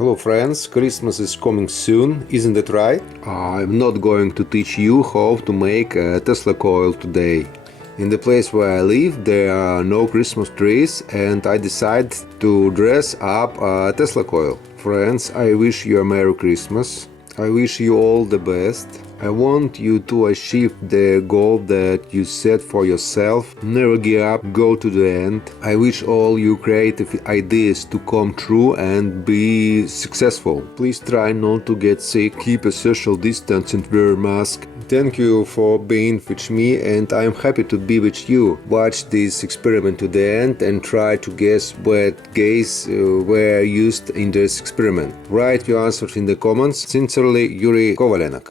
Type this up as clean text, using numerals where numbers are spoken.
Hello friends, Christmas is coming soon, isn't it right? I'm not going to teach you how to make a Tesla coil today. In the place where I live there are no Christmas trees and I decided to dress up a Tesla coil. Friends, I wish you a Merry Christmas. I wish you all the best. I want you to achieve the goal that you set for yourself. Never give up, go to the end. I wish all your creative ideas to come true and be successful. Please try not to get sick, keep a social distance and wear a mask. Thank you for being with me and I am happy to be with you. Watch this experiment to the end and try to guess what gases were used in this experiment. Write your answers in the comments. Sincerely, Yuri Kovalenok.